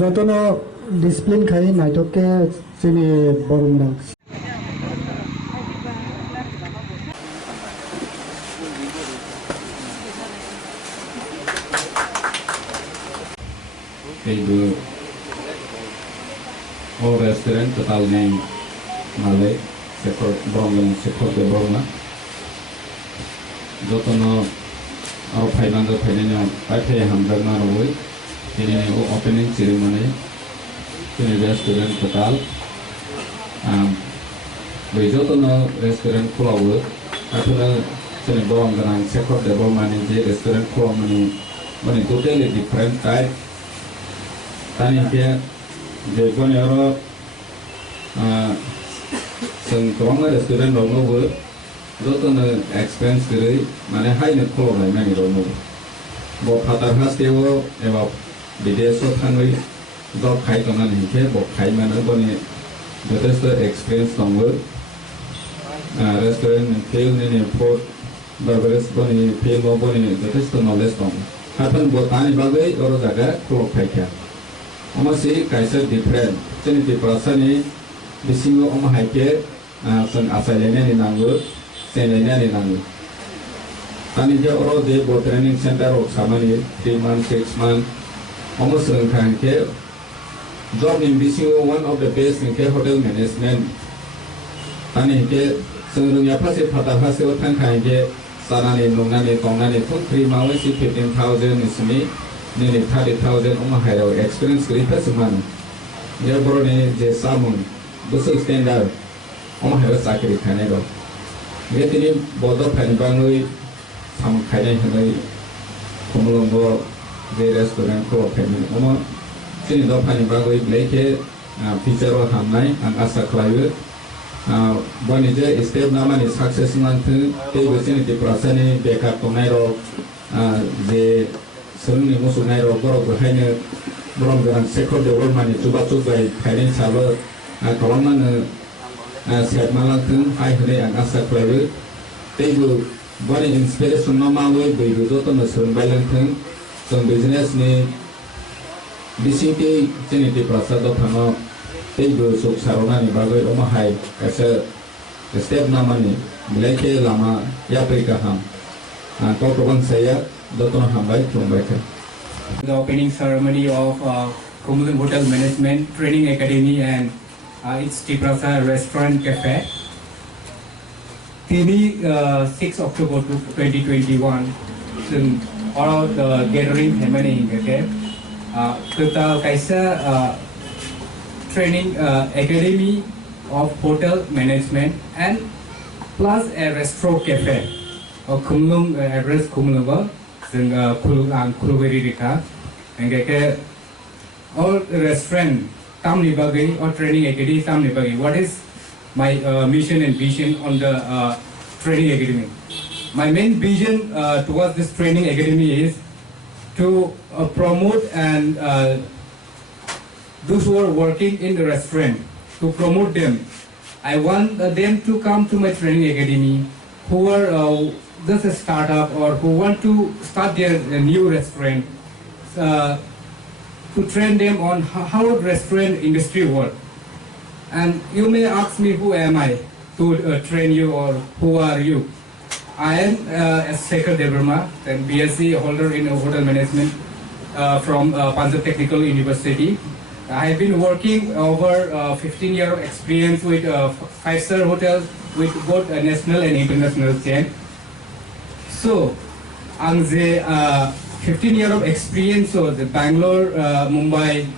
যতনো discipline খাই নাইটকে চিনি বরুণরা Keibu all restaurant total name Malay sektor Brongan sektor de Brona jotono aro phainando phaineno paithai hamjagna roi ini opening ceremony ini restaurant total jotono restaurant khulawo atuna seni Brongan sektor de Brona ni je restaurant khulomani mani totally different type tani ke je kon yaro seng kong restaurant ro no joto na expense kiri mane high na kholo bai mani ro no bo phatar hastewo eba bideso thanoi job khai tona ni ke bo khai mana boni jotesto experience tongwo restaurant fail ni food beverage boni fail bo boni jotesto knowledge tong hapan bo tani bagai oro jaga kholo khai kya Omasi kaisa different cheni ti prasani bisingo om haike san asalene ni nangu senene ni nangu tani je oro de bo training center ok samani 3 months 6 months almost kan ke job in bisingo one of the best in ke hotel management tani ke sungrung ya phase phata phase o thang khai ke sanani nungnani tongnani 3 months 15,000 ismi Nini 30,000 higher experience creator seman. Dia baru ni je samun, besar standard higher sakit khane do. Dia tini bodoh khane bangai sam khane hanai kumulombo je restaurant ko khane. Sini do khane bangai blake feature o hamnai ang asa klayu. Bani je step nama ni success man tu. Tapi sini di proses ni backup tonai ro je Seni musuh nairo borok berhanya Brongan sektor development itu batu bayi finance sahaja kalau mana siap malang tu hai hari angkat sektor itu bani inspiration nama we bayi itu tu nasional balang tu so business ni disini seni di prasad do phano itu suk sarona ni bagai rumah hai kasa step nama ni belake lama ya perikaham kau program saya Dr. Hambai from Baker. The opening ceremony of Kumulung Hotel Management Training Academy and its Tiprasa Restaurant Cafe. TV 6 October 2021. So all of the gathering happening okay. Kita kaisa Training Academy of Hotel Management and plus a restaurant cafe. Kumulung address Kumulung. Kuluberi Rika and get all restaurant Tamni Bagay or training academy Tamni Bagay. What is my mission and vision on the training academy? My main vision towards this training academy is to promote and those who are working in the restaurant to promote them. I want them to come to my training academy who are just a startup or who want to start their new restaurant to train them on how restaurant industry work. And you may ask me who am I to train you or who are you? I am Shekhar Devarma, and BSc holder in hotel management from Punjab Technical University. I have been working over 15 years of experience with 5-star hotels with both national and international chain. So, I'm the 15 years of experience of the Bangalore, Mumbai,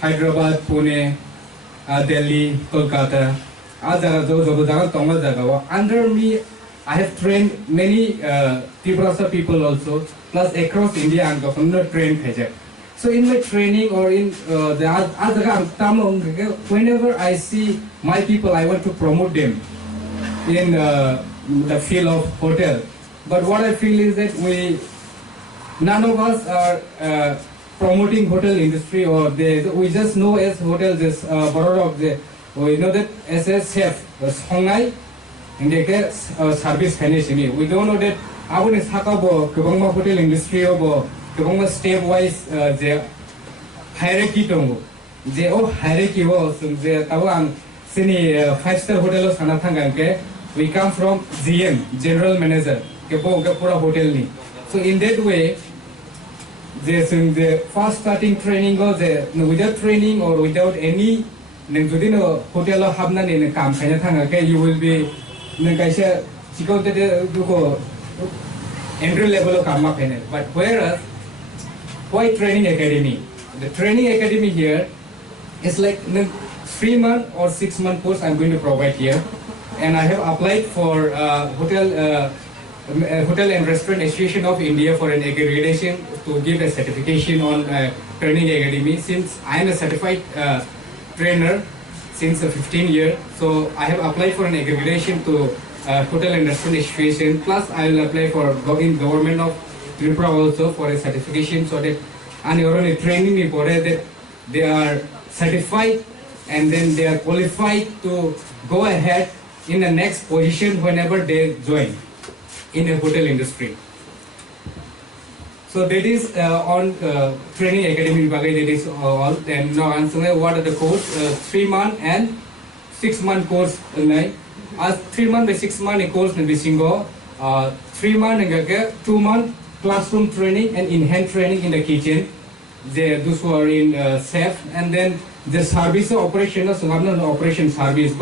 Hyderabad, Pune, Delhi, Kolkata. Under me, I have trained many Tiprasa people also, plus across India and government trained Khajak. So in my training or in the other whenever I see my people, I want to promote them in the field of hotel. But what I feel is that none of us are promoting hotel industry or we just know as hotels as we know that as a chef, Hongai, and they get service finishing. We don't know that our hotel industry or step wise hierarchy dong. Je o hierarchy wo je tahu ang sini 5-star hotel lo sana thangang ke we come from GM general manager ke bo ke pura hotel ni. So in that way, the first starting training go without training or without any neng jodi no hotel lo habna ni kam khaina thanga ke you will be neng kaisa chikau te duko entry level of kam khaina. But whereas why training academy? The training academy here is like 3-month or 6-month course I'm going to provide here, and I have applied for Hotel and Restaurant Association of India for an accreditation to give a certification on training academy. Since I am a certified trainer since 15 years, so I have applied for an accreditation to Hotel and Restaurant Association. Plus, I will apply for in government of Tripura also for a certification, so that and a training important that they are certified and then they are qualified to go ahead in the next position whenever they join in a hotel industry. So that is on training academy. That is all. And now answer what are the course? 3-month and 6-month course. As 3-month by 6-month course na bisingo. 3-month and 2-month classroom training and in-hand training in the kitchen. Those who are in chef, and then the service operation, operation service.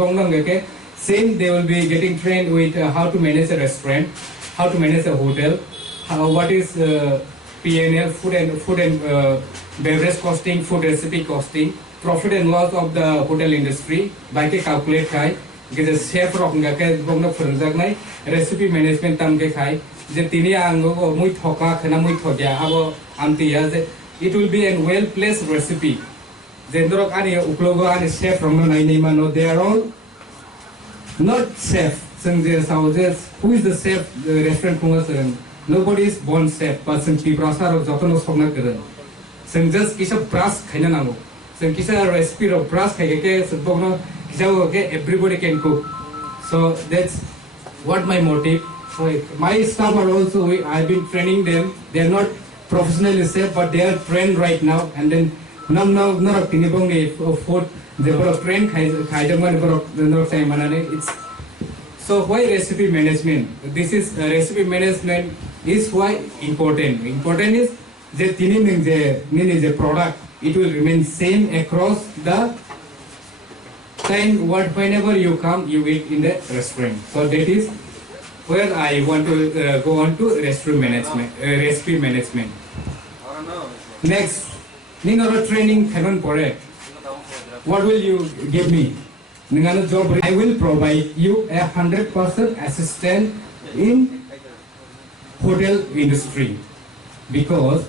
Same, they will be getting trained with how to manage a restaurant, how to manage a hotel, what is P&L, food and beverage costing, food recipe costing, profit and loss of the hotel industry. By calculate kai, get a chef rock recipe management tam ke khai. The tinia ango muy thoka khana muy thogya abo amti it will be a well placed recipe. Then dorok ani uklogo ani chef from no they are all not chef. Who is the chef? The restaurant kungas. Nobody is born chef, but some people are jotono sogna keren. Some just kisa brass khaina nango. Some kisa recipe of brass khaike some bogno kisa okay everybody can cook. So that's what my motive. So my staff are also I've been training them. They are not professionally chef, but they are trained right now. And then now tinibong ni food they were trained khaidamman it's. So why recipe management? This is recipe management is why important. Important is the the product. It will remain same across the time. Whenever you come, you eat in the restaurant. So that is where I want to go on to recipe management. Recipe management. Next, ninga training haven't correct. What will you give me? I will provide you 100% assistant in hotel industry, because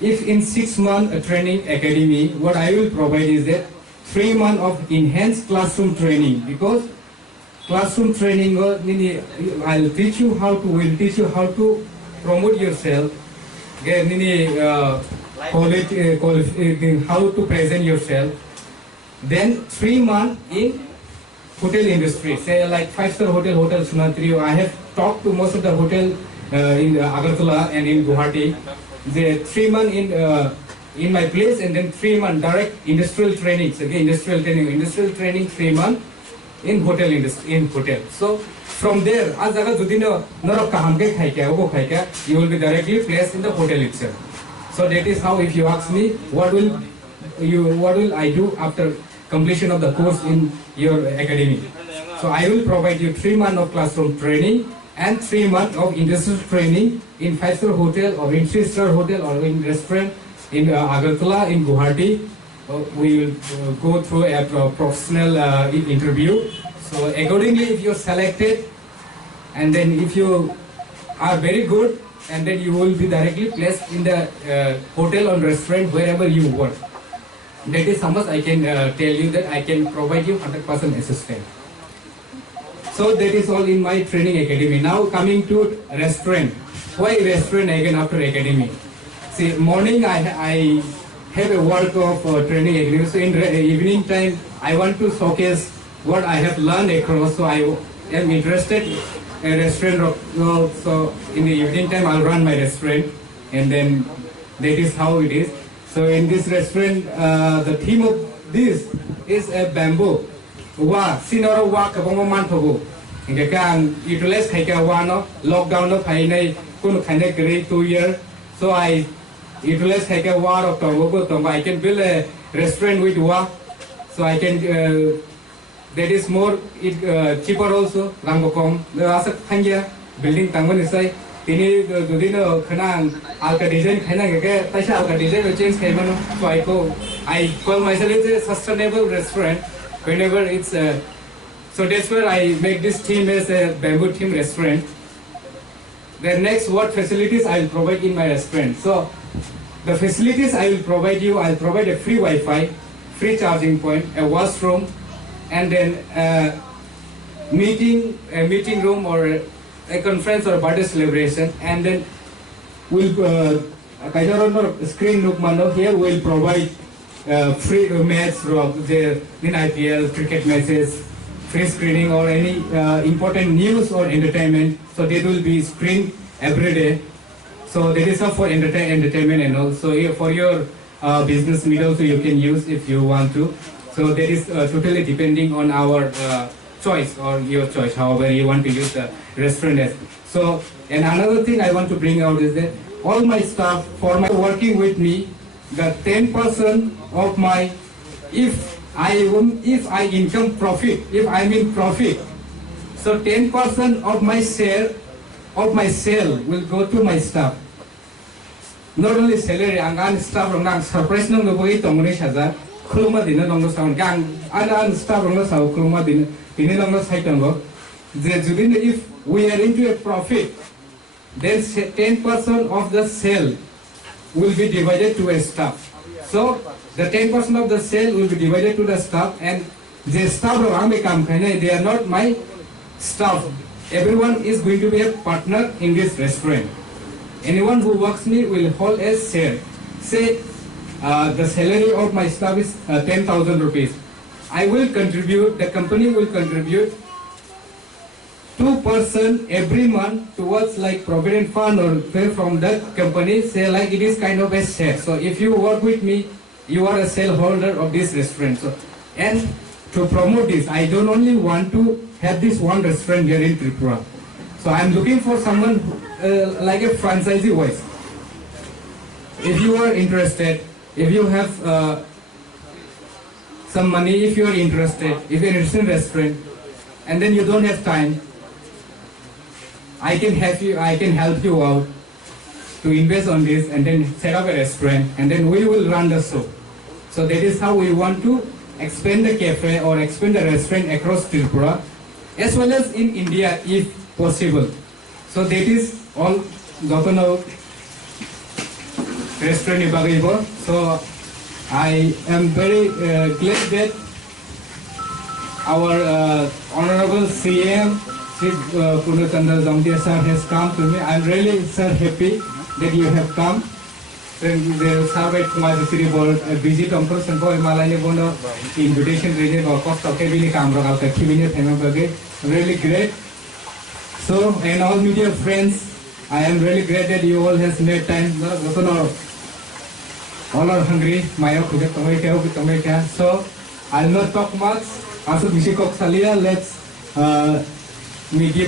if in 6-month training academy, what I will provide is that 3 months of enhanced classroom training. Because classroom training, I'll teach you how to promote yourself, how to present yourself. Then 3 months in hotel industry, say like 5-star hotel Sunatrio. I have talked to most of the hotel in Agartala and in Guwahati. The 3 months in my place, and then 3 months direct industrial training. Again, industrial training 3 months in hotel industry, in hotel. So from there, as you will be directly placed in the hotel itself. So that is how, if you ask me, what will I do after completion of the course in your academy? So I will provide you 3 months of classroom training and 3 months of industrial training in 5-star hotel or in 3-star hotel or in restaurant in Agartala, in Guwahati. We will go through a professional interview. So accordingly, if you're selected, and then if you are very good, and then you will be directly placed in the hotel or restaurant wherever you work. That is how much I can tell you, that I can provide you 100% assistance. So that is all in my training academy. Now coming to restaurant. Why restaurant again after academy? See, morning I have a work of training academy. So in evening time, I want to showcase what I have learned across. So I am interested in a restaurant. So in the evening time, I'll run my restaurant, and then that is how it is. So So in this restaurant, the theme of this is a bamboo. Wa sinoro wa kabong man thogo. Ingka kan utilize kaika wa no lockdown no khai nei kun khai nei grade 2 year. So I utilize kaika wa of thogo to I can build a restaurant with wa. So I can that is more cheaper also. Rangbokom the asa khanja building tangwan isai. Tini dudin khanang alka design khana ke taisa alka design change khai mano. So I call myself a sustainable restaurant. Whenever it's so that's where I make this theme as a bamboo theme restaurant. The next, what facilities I will provide in my restaurant. So the facilities I will provide you, I'll provide a free Wi-Fi, free charging point, a washroom, and then a meeting room or a conference or a birthday celebration, and then we'll screen look mano here we'll provide free match from the in IPL cricket matches, free screening or any important news or entertainment. So they will be screened every day. So that is all for entertainment and also for your business meet also you can use if you want to. So that is totally depending on our choice or your choice, however you want to use the restaurant as. So and another thing I want to bring out is that all my staff for my working with me, the 10% of my if I income profit, if I'm in profit, so 10% of my sale will go to my staff. Not only salary, ang staff ang surprise nung nabuhi tonguni saja, kuluma din nung nasaw gang ang staff nung nasaw kuluma din nung nasay tonggo. If we are into a profit, then 10% of the sale will be divided to a staff. So the 10% of the sale will be divided to the staff, and the staff they are not my staff. Everyone is going to be a partner in this restaurant. Anyone who works me will hold a share. Say the salary of my staff is 10,000 rupees. I will contribute, the company will contribute 2% every month towards like provident fund or pay from that company, say like it is kind of a share. So if you work with me, you are a shareholder of this restaurant. So, and to promote this, I don't only want to have this one restaurant here in Tripura. So I'm looking for someone like a franchisee voice. If you are interested, if you have some money, if you are interested, if you're interested in restaurant, and then you don't have time, I can help you out to invest on this and then set up a restaurant, and then we will run the show. So that is how we want to expand the cafe or expand the restaurant across Tripura, as well as in India if possible. So that is all Gotono restaurant ibagaibo. So I am very glad that our Honorable CM Sri Purnachandra Damtia sir has come to me. I'm really sir happy that you have come. Then the survey Kumar City Board visit on person for Malaya Bono invitation region or cost of Kevin Camera really great. So and all media friends, I am really glad that you all has made time. All are hungry. So I'll not talk much. Let's we give